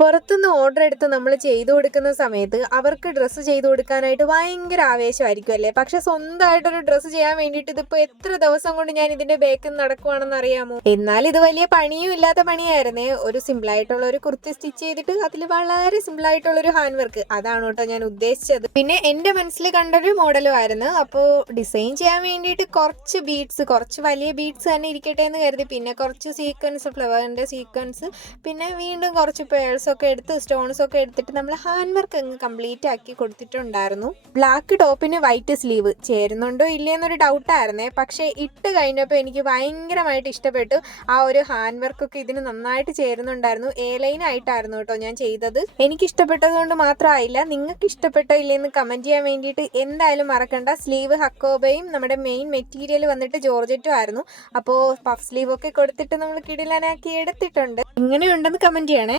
പുറത്തുനിന്ന് ഓർഡർ എടുത്ത് നമ്മൾ ചെയ്തു കൊടുക്കുന്ന സമയത്ത് അവർക്ക് ഡ്രസ്സ് ചെയ്തു കൊടുക്കാനായിട്ട് ഭയങ്കര ആവേശമായിരിക്കും അല്ലേ? പക്ഷെ സ്വന്തമായിട്ടൊരു ഡ്രസ്സ് ചെയ്യാൻ വേണ്ടിയിട്ട് ഇതിപ്പോൾ എത്ര ദിവസം കൊണ്ട് ഞാൻ ഇതിന്റെ ബേക്കിൽ നടക്കുവാണെന്ന് അറിയാമോ? എന്നാൽ ഇത് വലിയ പണിയും ഇല്ലാത്ത പണിയായിരുന്നേ. ഒരു സിമ്പിളായിട്ടുള്ള ഒരു കുർത്തി സ്റ്റിച്ച് ചെയ്തിട്ട് അതിൽ വളരെ സിമ്പിളായിട്ടുള്ള ഒരു ഹാൻഡ് വർക്ക്, അതാണ് കേട്ടോ ഞാൻ ഉദ്ദേശിച്ചത്. പിന്നെ എൻ്റെ മനസ്സിൽ കണ്ടൊരു മോഡലും ആയിരുന്നു. അപ്പോൾ ഡിസൈൻ ചെയ്യാൻ വേണ്ടിയിട്ട് കുറച്ച് ബീഡ്സ്, കുറച്ച് വലിയ ബീഡ്സ് തന്നെ ഇരിക്കട്ടെ എന്ന് കരുതി. പിന്നെ കുറച്ച് സീക്വൻസ്, ഫ്ലവറിന്റെ സീക്വൻസ്, പിന്നെ വീണ്ടും കുറച്ച് പേൾസ് ഒക്കെ എടുത്ത് സ്റ്റോൺസ് ഒക്കെ എടുത്തിട്ട് നമ്മൾ ഹാൻഡ് വർക്ക് അങ്ങ് കംപ്ലീറ്റ് ആക്കി കൊടുത്തിട്ടുണ്ടായിരുന്നു. ബ്ലാക്ക് ടോപ്പിന് വൈറ്റ് സ്ലീവ് ചേരുന്നുണ്ടോ ഇല്ലയെന്നൊരു ഡൗട്ടായിരുന്നേ. പക്ഷേ ഇട്ട് കഴിഞ്ഞപ്പോൾ എനിക്ക് ഭയങ്കരമായിട്ട് ഇഷ്ടപ്പെട്ടു. ആ ഒരു ഹാൻഡ് വർക്കൊക്കെ ഇതിന് നന്നായിട്ട് ചേരുന്നുണ്ടായിരുന്നു. എ ലൈൻ ആയിട്ടായിരുന്നു കേട്ടോ ഞാൻ ചെയ്തത്. എനിക്ക് ഇഷ്ടപ്പെട്ടത് കൊണ്ട് മാത്രമായില്ല, നിങ്ങൾക്ക് ഇഷ്ടപ്പെട്ടോ ഇല്ലയെന്ന് കമന്റ് ചെയ്യാൻ വേണ്ടിയിട്ട് എന്തായാലും മറക്കണ്ട. സ്ലീവ് ഹക്കോബയും നമ്മുടെ മെയിൻ മെറ്റീരിയൽ വന്നിട്ട് ജോർജറ്റും ആയിരുന്നു. അപ്പോൾ പഫ് സ്ലീവ് ഒക്കെ കൊടുത്തിട്ട് നമ്മൾ കിടിലനാക്കി എടുത്തിട്ടുണ്ട്. എങ്ങനെയുണ്ടെന്ന് കമന്റ് ചെയ്യണേ.